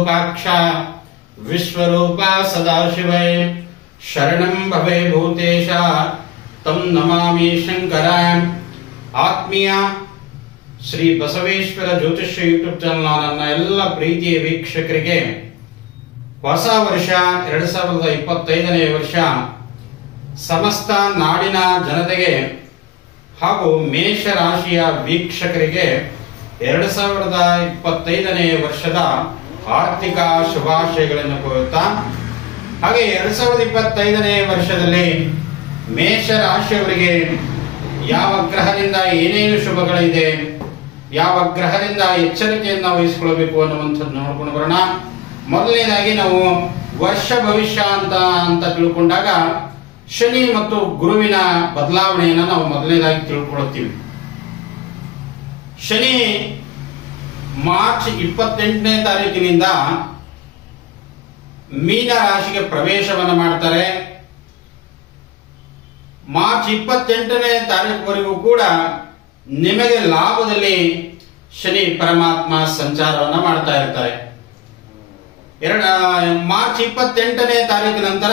ವಿರೂಪಾಕ್ಷ ವಿಶ್ವರೂಪ ಸದಾಶಿವೈ ಶರಣಂ ಭವೆ ಭೂತೇಶ ತಂ ನಮಾಮಿ ಶಂಕರ. ಆತ್ಮೀಯ ಶ್ರೀ ಬಸವೇಶ್ವರ ಜ್ಯೋತಿಷ್ಯ ಯೂಟ್ಯೂಬ್ ಚಾನಲ್ ನನ್ನ ಎಲ್ಲ ಪ್ರೀತಿಯ ವೀಕ್ಷಕರಿಗೆ ಹೊಸ ವರ್ಷ 2025ನೇ ವರ್ಷ ಸಮಸ್ತ ನಾಡಿನ ಜನತೆಗೆ ಹಾಗೂ ಮೇಷ ರಾಶಿಯ ವೀಕ್ಷಕರಿಗೆ 2025ನೇ ವರ್ಷದ ಆರ್ಥಿಕ ಶುಭಾಶಯಗಳನ್ನು ಕೋರುತ್ತಾ, ಹಾಗೆ 2025ನೇ ವರ್ಷದಲ್ಲಿ ಮೇಷ ರಾಶಿಯವರಿಗೆ ಯಾವ ಗ್ರಹದಿಂದ ಏನೇನು ಶುಭಗಳಿದೆ, ಯಾವ ಗ್ರಹದಿಂದ ಎಚ್ಚರಿಕೆಯನ್ನು ವಹಿಸಿಕೊಳ್ಳಬೇಕು ಅನ್ನುವಂಥದ್ದು ನೋಡ್ಕೊಂಡು ಬರೋಣ. ಮೊದಲನೇದಾಗಿ ನಾವು ವರ್ಷ ಭವಿಷ್ಯ ಅಂತ ತಿಳ್ಕೊಂಡಾಗ ಶನಿ ಮತ್ತು ಗುರುವಿನ ಬದಲಾವಣೆಯನ್ನು ನಾವು ಮೊದಲನೇದಾಗಿ ತಿಳ್ಕೊಳ್ತೀವಿ. ಶನಿ ಮಾರ್ಚ್ 28ನೇ ತಾರೀಕಿನಿಂದ ಮೀನ ರಾಶಿಗೆ ಪ್ರವೇಶವನ್ನು ಮಾಡ್ತಾರೆ. ಮಾರ್ಚ್ 28ನೇ ತಾರೀಕುವರೆಗೂ ಕೂಡ ನಿಮಗೆ ಲಾಭದಲ್ಲಿ ಶನಿ ಪರಮಾತ್ಮ ಸಂಚಾರವನ್ನ ಮಾಡ್ತಾ ಇರ್ತಾರೆ. ಮಾರ್ಚ್ 28ನೇ ತಾರೀಕು ನಂತರ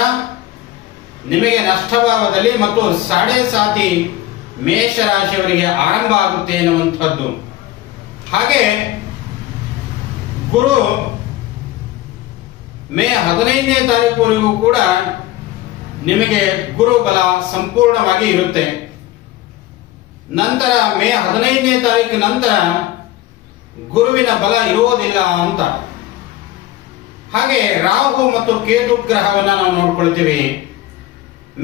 ನಿಮಗೆ ನಷ್ಟಭಾವದಲ್ಲಿ ಮತ್ತು ಸಾಡೆ ಸಾತಿ ಮೇಷ ರಾಶಿಯವರಿಗೆ ಆರಂಭ ಆಗುತ್ತೆ ಎನ್ನುವಂಥದ್ದು. ಹಾಗೆ ಗುರು ಮೇ 15ನೇ ತಾರೀಕುವರೆಗೂ ಕೂಡ ನಿಮಗೆ ಗುರು ಬಲ ಸಂಪೂರ್ಣವಾಗಿ ಇರುತ್ತೆ. ನಂತರ ಮೇ 15ನೇ ತಾರೀಕು ನಂತರ ಗುರುವಿನ ಬಲ ಇರುವುದಿಲ್ಲ ಅಂತ. ಹಾಗೆ ರಾಹು ಮತ್ತು ಕೇತು ಗ್ರಹವನ್ನ ನಾವು ನೋಡ್ಕೊಳ್ತೀವಿ.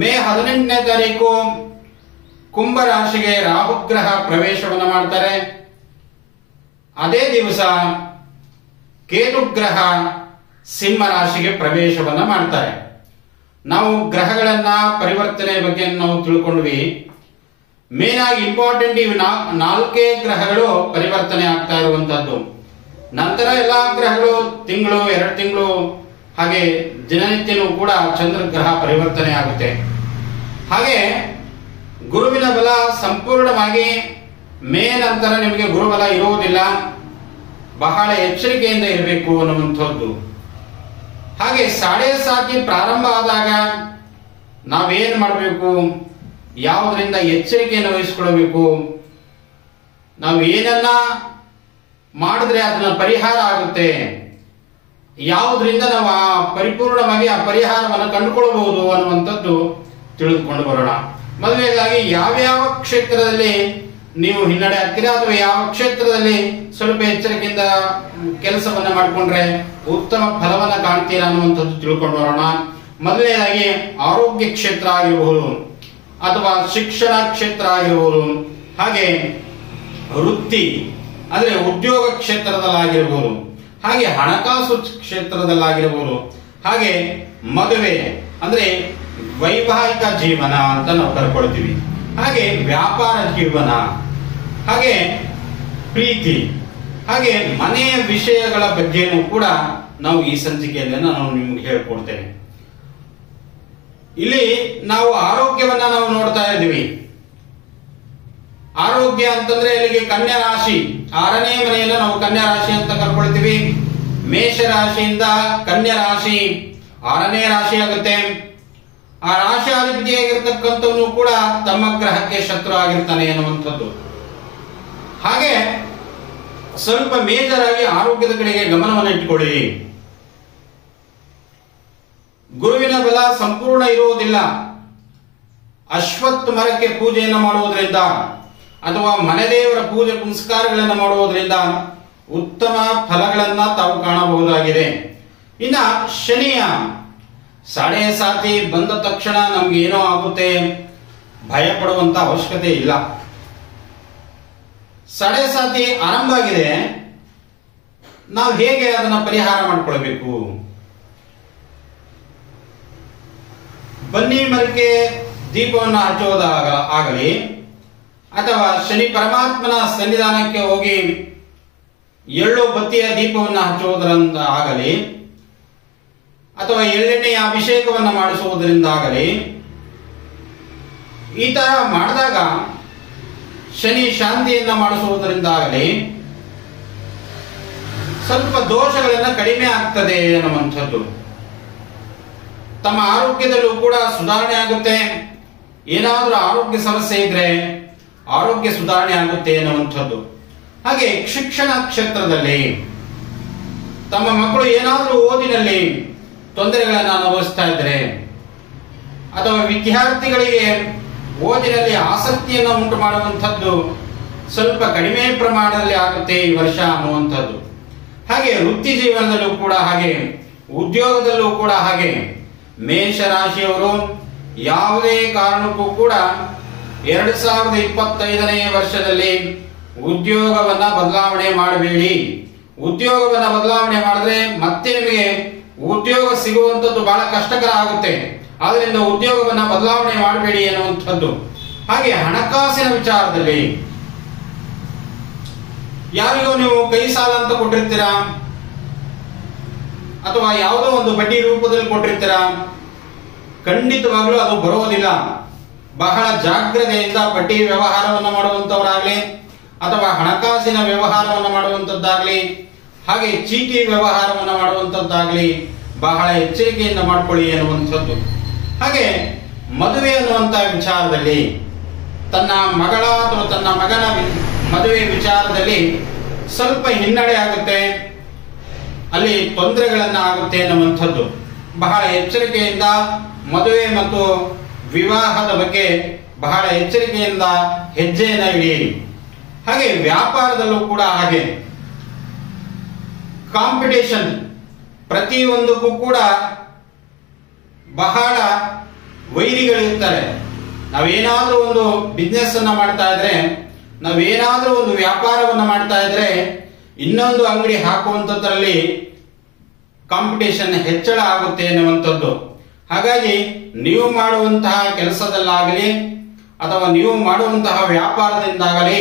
ಮೇ 18ನೇ ತಾರೀಕು ಕುಂಭ ರಾಶಿಗೆ ರಾಹು ಗ್ರಹ ಪ್ರವೇಶವನ್ನು ಮಾಡ್ತಾರೆ. ಅದೇ ದಿವಸ ಕೇತು ಗ್ರಹ ಸಿಂಹ ರಾಶಿಗೆ ಪ್ರವೇಶವನ್ನ ಮಾಡ್ತಾರೆ. ನಾವು ಗ್ರಹಗಳನ್ನ ಪರಿವರ್ತನೆ ಬಗ್ಗೆ ನಾವು ತಿಳ್ಕೊಂಡ್ವಿ. ಮೇನ್ ಆಗಿ ಇಂಪಾರ್ಟೆಂಟ್ ಇವು ನಾಲ್ಕೇ ಗ್ರಹಗಳು ಪರಿವರ್ತನೆ ಆಗ್ತಾ ಇರುವಂತದ್ದು. ನಂತರ ಎಲ್ಲಾ ಗ್ರಹಗಳು ತಿಂಗಳು 2 ತಿಂಗಳು ಹಾಗೆ ದಿನನಿತ್ಯನೂ ಕೂಡ ಚಂದ್ರಗ್ರಹ ಪರಿವರ್ತನೆ ಆಗುತ್ತೆ. ಹಾಗೆ ಗುರುವಿನ ಬಲ ಸಂಪೂರ್ಣವಾಗಿ ಮೇ ನಂತರ ನಿಮಗೆ ಗುರುಬಲ ಇರುವುದಿಲ್ಲ. ಬಹಳ ಎಚ್ಚರಿಕೆಯಿಂದ ಇರಬೇಕು ಅನ್ನುವಂಥದ್ದು. ಹಾಗೆ ಸಾಡೆ ಸಾತಿ ಪ್ರಾರಂಭ ಆದಾಗ ನಾವೇನ್ ಮಾಡಬೇಕು, ಯಾವುದರಿಂದ ಎಚ್ಚರಿಕೆಯನ್ನು ವಹಿಸಿಕೊಳ್ಳಬೇಕು, ನಾವು ಏನನ್ನ ಮಾಡಿದ್ರೆ ಅದನ್ನ ಪರಿಹಾರ ಆಗುತ್ತೆ, ಯಾವುದರಿಂದ ನಾವು ಪರಿಪೂರ್ಣವಾಗಿ ಆ ಪರಿಹಾರವನ್ನು ಕಂಡುಕೊಳ್ಳಬಹುದು ಅನ್ನುವಂಥದ್ದು ತಿಳಿದುಕೊಂಡು ಬರೋಣ. ಮೊದಲನೇದಾಗಿ ಯಾವ್ಯಾವ ಕ್ಷೇತ್ರದಲ್ಲಿ ನೀವು ಹಿನ್ನಡೆ ಆಗ್ತೀರಾ ಅಥವಾ ಯಾವ ಕ್ಷೇತ್ರದಲ್ಲಿ ಸ್ವಲ್ಪ ಎಚ್ಚರಿಕೆಯಿಂದ ಕೆಲಸವನ್ನ ಮಾಡಿಕೊಂಡ್ರೆ ಉತ್ತಮ ಫಲವನ್ನ ಕಾಣ್ತೀರಾ ಅನ್ನುವಂಥದ್ದು ತಿಳ್ಕೊಂಡು ಬರೋಣ. ಮೊದಲನೇದಾಗಿ ಆರೋಗ್ಯ ಕ್ಷೇತ್ರ ಆಗಿರಬಹುದು ಅಥವಾ ಶಿಕ್ಷಣ ಕ್ಷೇತ್ರ ಆಗಿರಬಹುದು, ಹಾಗೆ ವೃತ್ತಿ ಅಂದ್ರೆ ಉದ್ಯೋಗ ಕ್ಷೇತ್ರದಲ್ಲಾಗಿರಬಹುದು, ಹಾಗೆ ಹಣಕಾಸು ಕ್ಷೇತ್ರದಲ್ಲಾಗಿರಬಹುದು, ಹಾಗೆ ಮದುವೆ ಅಂದ್ರೆ ವೈವಾಹಿಕ ಜೀವನ ಅಂತ ನಾವು ಕರ್ಕೊಳ್ತೀವಿ, ಹಾಗೆ ವ್ಯಾಪಾರ ಜೀವನ, ಹಾಗೆ ಪ್ರೀತಿ, ಹಾಗೆ ಮನೆಯ ವಿಷಯಗಳ ಬಗ್ಗೆನೂ ಕೂಡ ನಾವು ಈ ಸಂಚಿಕೆಯಲ್ಲಿ ನಾನು ನಿಮ್ಗೆ ಹೇಳ್ಕೊಡ್ತೇನೆ. ಇಲ್ಲಿ ನಾವು ಆರೋಗ್ಯವನ್ನ ನಾವು ನೋಡ್ತಾ ಇದ್ದೀವಿ. ಆರೋಗ್ಯ ಅಂತಂದ್ರೆ ಇಲ್ಲಿಗೆ ಕನ್ಯಾ ರಾಶಿ 6ನೇ ಮನೆಯನ್ನು ನಾವು ಕನ್ಯಾ ರಾಶಿ ಅಂತ ಕರ್ಕೊಳ್ತೀವಿ. ಮೇಷ ರಾಶಿಯಿಂದ ಕನ್ಯಾ ರಾಶಿ 6ನೇ ರಾಶಿ ಆಗುತ್ತೆ. ಆ ರಾಶಿ ಅಧಿಪತಿಯಾಗಿರ್ತಕ್ಕಂಥವನು ಕೂಡ ತಮ್ಮ ಗ್ರಹಕ್ಕೆ ಶತ್ರು ಆಗಿರ್ತಾನೆ ಎನ್ನುವಂಥದ್ದು. ಹಾಗೆ ಸ್ವಲ್ಪ ಮೇಜರ್ ಆಗಿ ಆರೋಗ್ಯದ ಕಡೆಗೆ ಗಮನವನ್ನು ಇಟ್ಟುಕೊಳ್ಳಿ. ಗುರುವಿನ ಬಲ ಸಂಪೂರ್ಣ ಇರುವುದಿಲ್ಲ. ಅಶ್ವತ್ಥ ಮರಕ್ಕೆ ಪೂಜೆಯನ್ನು ಮಾಡುವುದರಿಂದ ಅಥವಾ ಮನೆದೇವರ ಪೂಜೆ ಪುನಸ್ಕಾರಗಳನ್ನು ಮಾಡುವುದರಿಂದ ಉತ್ತಮ ಫಲಗಳನ್ನ ತಾವು ಕಾಣಬಹುದಾಗಿದೆ. ಇನ್ನ ಶನಿಯ ಸಾಡೆ ಸಾತಿ ಬಂದ ತಕ್ಷಣ ನಮ್ಗೆ ಏನೋ ಆಗುತ್ತೆ ಭಯ ಪಡುವಂತ ಅವಶ್ಯಕತೆ ಇಲ್ಲ. ಸಾಡೆ ಸಾತಿ ಆರಂಭ ಆಗಿದೆ, ನಾವು ಹೇಗೆ ಅದನ್ನ ಪರಿಹಾರ ಮಾಡಿಕೊಳ್ಬೇಕು? ಬನ್ನಿ ಮರಕ್ಕೆ ದೀಪವನ್ನು ಹಚ್ಚುವುದಾಗ ಆಗಲಿ ಅಥವಾ ಶನಿ ಪರಮಾತ್ಮನ ಸನ್ನಿಧಾನಕ್ಕೆ ಹೋಗಿ ಎಳ್ಳು ಬತ್ತಿಯ ದೀಪವನ್ನು ಹಚ್ಚುವುದರಿಂದ ಆಗಲಿ ಅಥವಾ ಎಳ್ಳೆಣ್ಣೆಯ ಅಭಿಷೇಕವನ್ನು ಮಾಡಿಸುವುದರಿಂದ ಆಗಲಿ, ಈ ತರ ಮಾಡಿದಾಗ ಶನಿ ಶಾಂತಿಯನ್ನ ಮಾಡಿಸುವುದರಿಂದ ಆಗಲಿ ಸ್ವಲ್ಪ ದೋಷಗಳನ್ನ ಕಡಿಮೆ ಆಗ್ತದೆ ಅನ್ನುವಂಥದ್ದು. ತಮ್ಮ ಆರೋಗ್ಯದಲ್ಲೂ ಕೂಡ ಸುಧಾರಣೆ ಆಗುತ್ತೆ. ಏನಾದರೂ ಆರೋಗ್ಯ ಸಮಸ್ಯೆ ಇದ್ರೆ ಆರೋಗ್ಯ ಸುಧಾರಣೆ ಆಗುತ್ತೆ ಅನ್ನುವಂಥದ್ದು. ಹಾಗೆ ಶಿಕ್ಷಣ ಕ್ಷೇತ್ರದಲ್ಲಿ ತಮ್ಮ ಮಕ್ಕಳು ಏನಾದರೂ ಓದಿನಲ್ಲಿ ತೊಂದರೆಗಳನ್ನು ಅನುಭವಿಸ್ತಾ ಇದ್ರೆ ಅಥವಾ ವಿದ್ಯಾರ್ಥಿಗಳಿಗೆ ಓದಿನಲ್ಲಿ ಆಸಕ್ತಿಯನ್ನು ಉಂಟು ಮಾಡುವಂಥದ್ದು ಸ್ವಲ್ಪ ಕಡಿಮೆ ಪ್ರಮಾಣದಲ್ಲಿ ಆಗುತ್ತೆ ಈ ವರ್ಷ ಅನ್ನುವಂಥದ್ದು. ಹಾಗೆ ವೃತ್ತಿ ಜೀವನದಲ್ಲೂ ಕೂಡ ಹಾಗೆ, ಉದ್ಯೋಗದಲ್ಲೂ ಕೂಡ ಹಾಗೆ. ಮೇಷರಾಶಿಯವರು ಯಾವುದೇ ಕಾರಣಕ್ಕೂ ಕೂಡ 2025ನೇ ವರ್ಷದಲ್ಲಿ ಉದ್ಯೋಗವನ್ನ ಬದಲಾವಣೆ ಮಾಡಬೇಡಿ. ಉದ್ಯೋಗವನ್ನ ಬದಲಾವಣೆ ಮಾಡಿದ್ರೆ ಮತ್ತೆ ನಿಮಗೆ ಉದ್ಯೋಗ ಸಿಗುವಂಥದ್ದು ಬಹಳ ಕಷ್ಟಕರ ಆಗುತ್ತೆ. ಆದ್ರಿಂದ ಉದ್ಯೋಗವನ್ನ ಬದಲಾವಣೆ ಮಾಡಬೇಡಿ ಅನ್ನುವಂಥದ್ದು. ಹಾಗೆ ಹಣಕಾಸಿನ ವಿಚಾರದಲ್ಲಿ ಯಾರಿಗೋ ನೀವು ಕೈ ಸಾಲ ಅಂತ ಕೊಟ್ಟಿರ್ತೀರಾ ಅಥವಾ ಯಾವುದೋ ಒಂದು ಬಡ್ಡಿ ರೂಪದಲ್ಲಿ ಕೊಟ್ಟಿರ್ತೀರಾ, ಖಂಡಿತವಾಗ್ಲೂ ಅದು ಬರೋದಿಲ್ಲ. ಬಹಳ ಜಾಗ್ರತೆಯಿಂದ ಬಡ್ಡಿ ವ್ಯವಹಾರವನ್ನು ಮಾಡುವಂತವರಾಗ್ಲಿ ಅಥವಾ ಹಣಕಾಸಿನ ವ್ಯವಹಾರವನ್ನು ಮಾಡುವಂತದ್ದಾಗ್ಲಿ, ಹಾಗೆ ಚೀಟಿ ವ್ಯವಹಾರವನ್ನು ಮಾಡುವಂತದ್ದಾಗ್ಲಿ ಬಹಳ ಎಚ್ಚರಿಕೆಯಿಂದ ಮಾಡ್ಕೊಳ್ಳಿ ಅನ್ನುವಂಥದ್ದು. ಹಾಗೆ ಮದುವೆ ಅನ್ನುವಂತ ವಿಚಾರದಲ್ಲಿ ತನ್ನ ಮಗಳ ಅಥವಾ ತನ್ನ ಮಗನ ಮದುವೆ ವಿಚಾರದಲ್ಲಿ ಸ್ವಲ್ಪ ಹಿನ್ನಡೆ ಆಗುತ್ತೆ, ಅಲ್ಲಿ ತೊಂದರೆಗಳನ್ನ ಆಗುತ್ತೆ ಅನ್ನುವಂಥದ್ದು. ಬಹಳ ಎಚ್ಚರಿಕೆಯಿಂದ ಮದುವೆ ಮತ್ತು ವಿವಾಹದ ಬಗ್ಗೆ ಬಹಳ ಎಚ್ಚರಿಕೆಯಿಂದ ಹೆಜ್ಜೆಯನ್ನು ಇಡಿಯಿರಿ. ಹಾಗೆ ವ್ಯಾಪಾರದಲ್ಲೂ ಕೂಡ ಹಾಗೆ ಕಾಂಪಿಟೇಷನ್, ಪ್ರತಿಯೊಂದಕ್ಕೂ ಕೂಡ ಬಹಳ ವೈರಿಗಳಿರ್ತಾರೆ. ನಾವೇನಾದ್ರೂ ಒಂದು ಬಿಸ್ನೆಸ್ ಅನ್ನ ಮಾಡ್ತಾ ಇದ್ರೆ, ನಾವೇನಾದ್ರೂ ಒಂದು ವ್ಯಾಪಾರವನ್ನ ಮಾಡ್ತಾ ಇದ್ರೆ ಇನ್ನೊಂದು ಅಂಗಡಿ ಹಾಕುವಂಥದ್ರಲ್ಲಿ ಕಾಂಪಿಟೇಷನ್ ಹೆಚ್ಚಳ ಆಗುತ್ತೆ ಅನ್ನುವಂಥದ್ದು. ಹಾಗಾಗಿ ನೀವು ಮಾಡುವಂತಹ ಕೆಲಸದಲ್ಲಾಗಲಿ ಅಥವಾ ನೀವು ಮಾಡುವಂತಹ ವ್ಯಾಪಾರದಿಂದಾಗಲಿ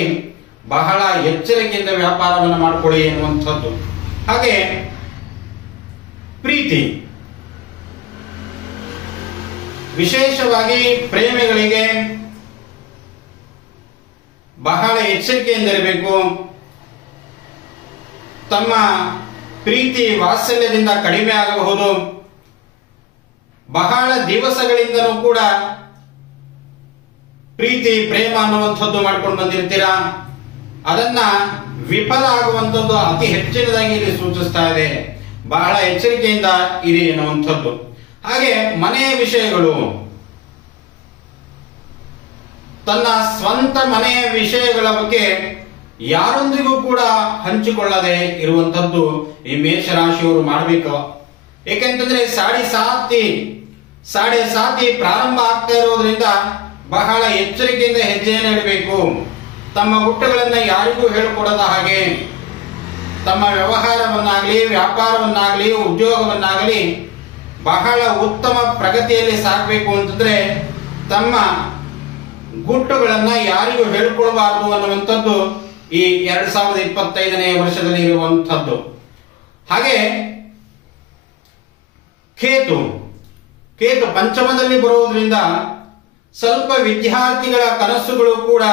ಬಹಳ ಎಚ್ಚರಿಕೆಯಿಂದ ವ್ಯಾಪಾರವನ್ನು ಮಾಡಿಕೊಳ್ಳಿ ಎನ್ನುವಂಥದ್ದು. ಹಾಗೆ ಪ್ರೀತಿ, ವಿಶೇಷವಾಗಿ ಪ್ರೇಮಿಗಳಿಗೆ ಬಹಳ ಎಚ್ಚರಿಕೆಯಿಂದ ಇರಬೇಕು. ತಮ್ಮ ಪ್ರೀತಿ ವಾತ್ಸಲ್ಯದಿಂದ ಕಡಿಮೆ ಆಗಬಹುದು. ಬಹಳ ದಿವಸಗಳಿಂದಲೂ ಕೂಡ ಪ್ರೀತಿ ಪ್ರೇಮ ಅನ್ನುವಂಥದ್ದು ಮಾಡ್ಕೊಂಡು ಬಂದಿರ್ತೀರಾ, ಅದನ್ನ ವಿಫಲ ಆಗುವಂಥದ್ದು ಅತಿ ಹೆಚ್ಚಿನದಾಗಿ ಇಲ್ಲಿ ಸೂಚಿಸ್ತಾ ಇದೆ. ಬಹಳ ಎಚ್ಚರಿಕೆಯಿಂದ ಇರಿ ಎನ್ನುವಂಥದ್ದು. ಹಾಗೆ ಮನೆಯ ವಿಷಯಗಳು, ತನ್ನ ಸ್ವಂತ ಮನೆಯ ವಿಷಯಗಳ ಬಗ್ಗೆ ಯಾರೊಂದಿಗೂ ಕೂಡ ಹಂಚಿಕೊಳ್ಳದೆ ಇರುವಂತದ್ದು ಈ ಮೇಷರಾಶಿಯವರು ಮಾಡಬೇಕು. ಏಕೆಂತಂದ್ರೆ ಸಾಡೆ ಸಾತಿ ಪ್ರಾರಂಭ ಆಗ್ತಾ ಇರೋದ್ರಿಂದ ಬಹಳ ಎಚ್ಚರಿಕೆಯಿಂದ ಹೆಜ್ಜೆಯನ್ನು ಇಡಬೇಕು. ತಮ್ಮ ಗುಟ್ಟಗಳನ್ನ ಯಾರಿಗೂ ಹೇಳಿಕೊಡದ ಹಾಗೆ ತಮ್ಮ ವ್ಯವಹಾರವನ್ನಾಗಲಿ ವ್ಯಾಪಾರವನ್ನಾಗಲಿ ಉದ್ಯೋಗವನ್ನಾಗಲಿ ಬಹಳ ಉತ್ತಮ ಪ್ರಗತಿಯಲ್ಲಿ ಸಾಗಬೇಕು ಅಂತಂದ್ರೆ ತಮ್ಮ ಗುಟ್ಟುಗಳನ್ನ ಯಾರಿಗೂ ಹೇಳಿಕೊಡಬಾರದು ಅನ್ನುವಂಥದ್ದು ಈ 2025ನೇ ವರ್ಷದಲ್ಲಿ ಇರುವಂಥದ್ದು. ಹಾಗೆ ಕೇತು ಪಂಚಮದಲ್ಲಿ ಬರುವುದರಿಂದ ಸ್ವಲ್ಪ ವಿದ್ಯಾರ್ಥಿಗಳ ಕನಸುಗಳು ಕೂಡ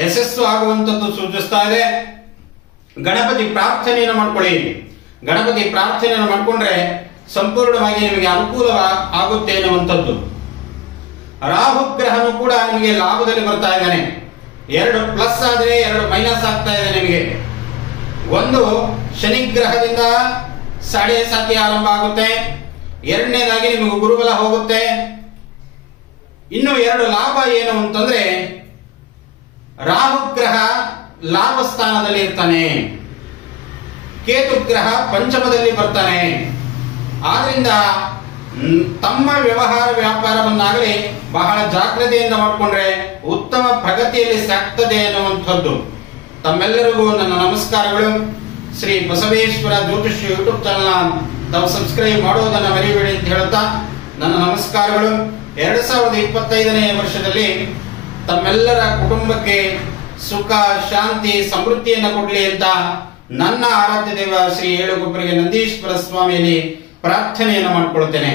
ಯಶಸ್ಸು ಆಗುವಂಥದ್ದು ಸೂಚಿಸ್ತಾ ಇದೆ. ಗಣಪತಿ ಪ್ರಾರ್ಥನೆಯನ್ನು ಮಾಡ್ಕೊಳ್ಳಿ. ಗಣಪತಿ ಪ್ರಾರ್ಥನೆಯನ್ನು ಮಾಡಿಕೊಂಡ್ರೆ ಸಂಪೂರ್ಣವಾಗಿ ನಿಮಗೆ ಅನುಕೂಲ ಆಗುತ್ತೆ ಎನ್ನುವಂಥದ್ದು. ರಾಹು ಗ್ರಹನು ಕೂಡ ನಿಮಗೆ ಲಾಭದಲ್ಲಿ ಬರ್ತಾ ಇದ್ದಾನೆ. 2 ಪ್ಲಸ್ ಆದರೆ 2 ಮೈನಸ್ ಆಗ್ತಾ ಇದೆ ನಿಮಗೆ. ಒಂದು ಶನಿ ಗ್ರಹದಿಂದ ಸಾಡೆ ಸಾತಿ ಆರಂಭ ಆಗುತ್ತೆ. ಎರಡನೇದಾಗಿ ನಿಮಗೆ ಗುರುಬಲ ಹೋಗುತ್ತೆ. ಇನ್ನು 2 ಲಾಭ ಏನು ಅಂತಂದ್ರೆ ರಾಹು ಗ್ರಹ ಲಾಭ ಸ್ಥಾನದಲ್ಲಿ ಇರ್ತಾನೆ, ಕೇತು ಗ್ರಹ ಪಂಚಮದಲ್ಲಿ ಬರ್ತಾನೆ. ಆದ್ರಿಂದ ತಮ್ಮ ವ್ಯಾಪಾರವನ್ನಾಗಲಿ ಬಹಳ ಜಾಗ್ರತೆಯಿಂದ ಮಾಡಿಕೊಂಡ್ರೆ ಉತ್ತಮ ಪ್ರಗತಿಯಲ್ಲಿ ಸಾಗ್ತದೆ ಅನ್ನುವಂಥದ್ದು. ತಮ್ಮೆಲ್ಲರಿಗೂ ನನ್ನ ನಮಸ್ಕಾರಗಳು. ಶ್ರೀ ಬಸವೇಶ್ವರ ಜ್ಯೋತಿಷ್ಯ ಯೂಟ್ಯೂಬ್ ಚಾನಲ್ ತಾವು ಸಬ್ಸ್ಕ್ರೈಬ್ ಮಾಡುವುದನ್ನು ಮರೆಯಬೇಡಿ ಅಂತ ಹೇಳುತ್ತಾ ನನ್ನ ನಮಸ್ಕಾರಗಳು. 2025ನೇ ವರ್ಷದಲ್ಲಿ ತಮ್ಮೆಲ್ಲರ ಕುಟುಂಬಕ್ಕೆ ಸುಖ ಶಾಂತಿ ಸಮೃದ್ಧಿಯನ್ನು ಕೊಡಲಿ ಅಂತ ನನ್ನ ಆರಾಧ್ಯ ದೇವ ಶ್ರೀ ಏಳುಗೊಬ್ಬರಿಗೆ ನಂದೀಶ್ವರ ಸ್ವಾಮಿಯಲ್ಲಿ ಪ್ರಾರ್ಥನೆಯನ್ನು ಮಾಡಿಕೊಳ್ತೇನೆ.